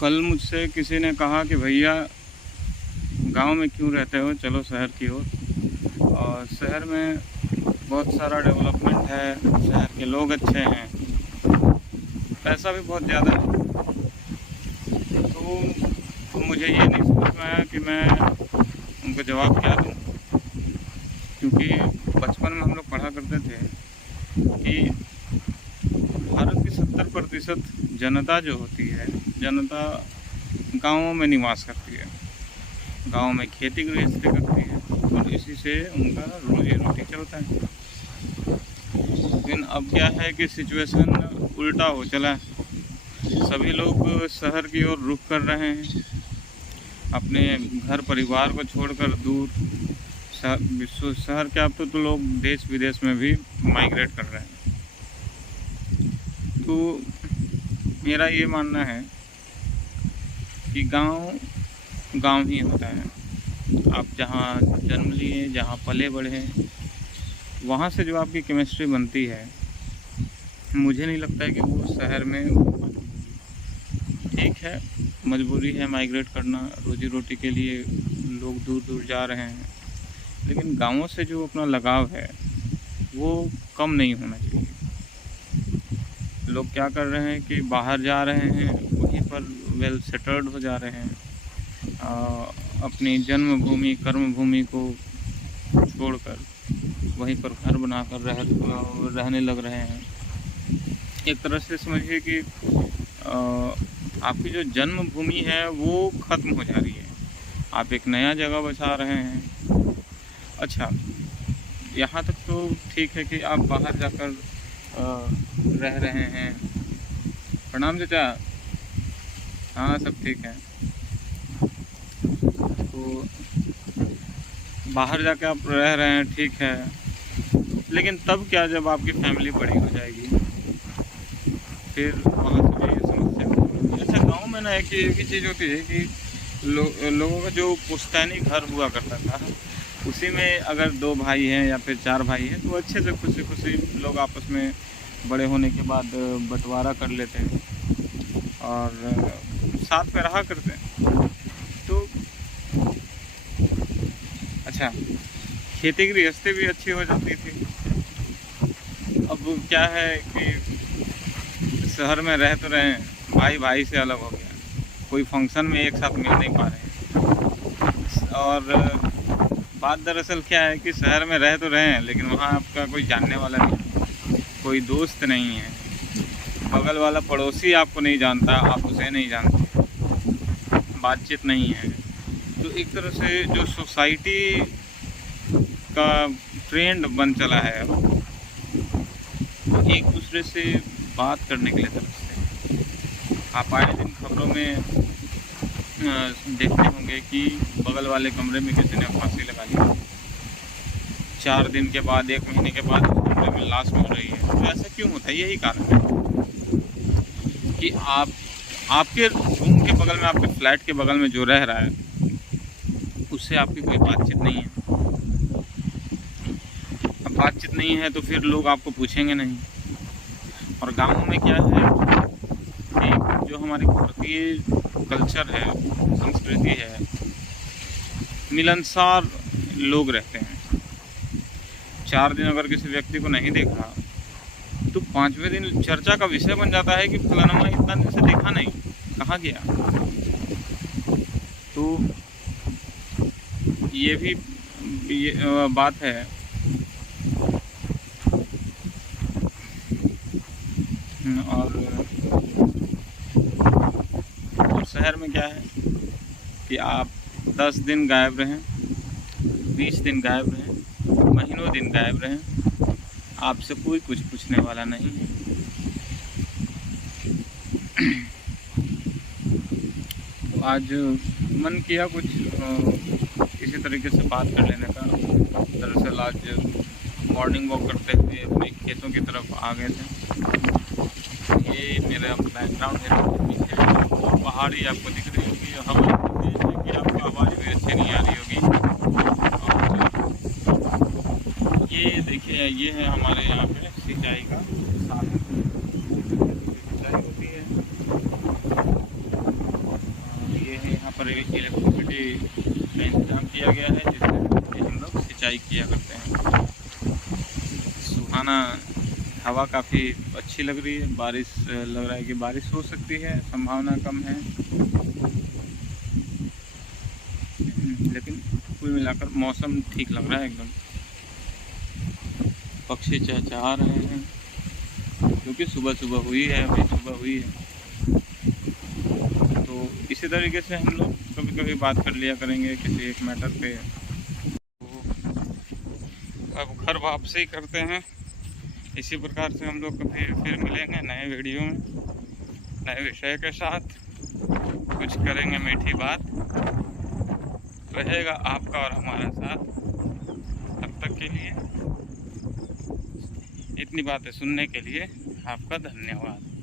कल मुझसे किसी ने कहा कि भैया गांव में क्यों रहते हो, चलो शहर की ओर। और शहर में बहुत सारा डेवलपमेंट है, शहर के लोग अच्छे हैं, पैसा भी बहुत ज़्यादा है। तो मुझे ये नहीं समझ में आया कि मैं उनको जवाब क्या दूँ, क्योंकि बचपन में हम लोग पढ़ा करते थे कि भारत की 70% जनता जो होती है, जनता गाँवों में निवास करती है, गांव में खेती गृहस्थी करती है और इसी से उनका रोजी रोटी चलता है। लेकिन अब क्या है कि सिचुएशन उल्टा हो चला है। सभी लोग शहर की ओर रुख कर रहे हैं, अपने घर परिवार को छोड़कर दूर शहर के, अब तो लोग देश विदेश में भी माइग्रेट कर रहे हैं। तो मेरा ये मानना है कि गांव गांव ही होता है। आप जहाँ जन्म लिए, जहाँ पले बढ़े, वहाँ से जो आपकी केमिस्ट्री बनती है, मुझे नहीं लगता है कि वो शहर में। ठीक है, मजबूरी है माइग्रेट करना, रोजी रोटी के लिए लोग दूर दूर जा रहे हैं, लेकिन गांवों से जो अपना लगाव है वो कम नहीं होना चाहिए। लोग क्या कर रहे हैं कि बाहर जा रहे हैं, वहीं पर वेल सेटल्ड हो जा रहे हैं, अपनी जन्मभूमि कर्मभूमि को छोड़कर वहीं पर घर बनाकर रहने लग रहे हैं। एक तरह से समझिए कि आपकी जो जन्मभूमि है वो ख़त्म हो जा रही है, आप एक नया जगह बसा रहे हैं। अच्छा, यहाँ तक तो ठीक है कि आप बाहर जाकर रह रहे हैं। प्रणाम चाचा। हाँ, सब ठीक है। तो बाहर जाके आप रह रहे हैं, ठीक है, लेकिन तब क्या जब आपकी फैमिली बड़ी हो जाएगी, फिर वहाँ से भी समस्या होगी। अच्छा, गांव में ना एक ही चीज़ होती है कि लोगों का जो पुश्तैनी घर हुआ करता था, उसी में अगर 2 भाई हैं या फिर 4 भाई हैं, तो अच्छे से खुशी खुशी लोग आपस में बड़े होने के बाद बंटवारा कर लेते हैं और साथ में रहा करते हैं। तो अच्छा, खेती गृहस्थी भी अच्छी हो जाती थी। अब क्या है कि शहर में रह तो रहे हैं, भाई भाई से अलग हो गया, कोई फंक्शन में एक साथ मिल नहीं पा रहे हैं। और बात दरअसल क्या है कि शहर में रह तो रहे हैं, लेकिन वहाँ आपका कोई जानने वाला नहीं, कोई दोस्त नहीं है, बगल वाला पड़ोसी आपको नहीं जानता, आप उसे नहीं जानते, बातचीत नहीं है। तो एक तरह से जो सोसाइटी का ट्रेंड बन चला है, तो एक दूसरे से बात करने के लिए तरसते। आप आए दिन खबरों में देखते होंगे कि बगल वाले कमरे में किसी ने फांसी लगा ली, 4 दिन के बाद, 1 महीने के बाद उस कमरे में लाश मिल रही है। तो ऐसा क्यों होता है? यही कारण है कि आपके रूम के बगल में, आपके फ्लैट के बगल में जो रह रहा है, उससे आपकी कोई बातचीत नहीं है। अब बातचीत नहीं है तो फिर लोग आपको पूछेंगे नहीं। और गाँव में क्या है कि जो हमारी भारतीय कल्चर है, संस्कृति है, मिलनसार लोग रहते हैं। 4 दिन अगर किसी व्यक्ति को नहीं देखा तो 5वें दिन चर्चा का विषय बन जाता है कि फलाना इतना दिन से देखा नहीं, कहाँ गया। तो ये भी बात है। और शहर में क्या है कि आप 10 दिन गायब रहें, 20 दिन गायब रहें, महीनों दिन गायब रहें, आपसे कोई कुछ पूछने वाला नहीं है। तो आज मन किया कुछ इसी तरीके से बात कर लेने का। दरअसल आज मॉर्निंग वॉक करते हुए अपने खेतों की तरफ आ गए थे। ये मेरा बैकग्राउंड है, पीछे और पहाड़ी आपको दिख रही होगी, हवा तेज है कि आपको आवाज़ भी अच्छी नहीं आ रही होगी। और ये देखिए, ये है हमारे यहाँ पे सिंचाई का साधन, सिंचाई होती है। इलेक्ट्रिसिटी का इंतजाम किया गया है, जिससे हम लोग सिंचाई किया करते हैं। सुहाना हवा काफ़ी अच्छी लग रही है, बारिश लग रहा है कि बारिश हो सकती है, संभावना कम है, लेकिन कुल मिलाकर मौसम ठीक लग रहा है एकदम। पक्षी चहचहा रहे हैं क्योंकि सुबह सुबह हुई है, अभी सुबह हुई है। तो इसी तरीके से हम लोग कभी कभी बात कर लिया करेंगे किसी एक मैटर पे। तो अब घर वापसी करते हैं। इसी प्रकार से हम लोग कभी फिर मिलेंगे नए वीडियो में, नए विषय के साथ। कुछ करेंगे मीठी बात, रहेगा आपका और हमारा साथ। तब तक के लिए, इतनी बातें सुनने के लिए आपका धन्यवाद।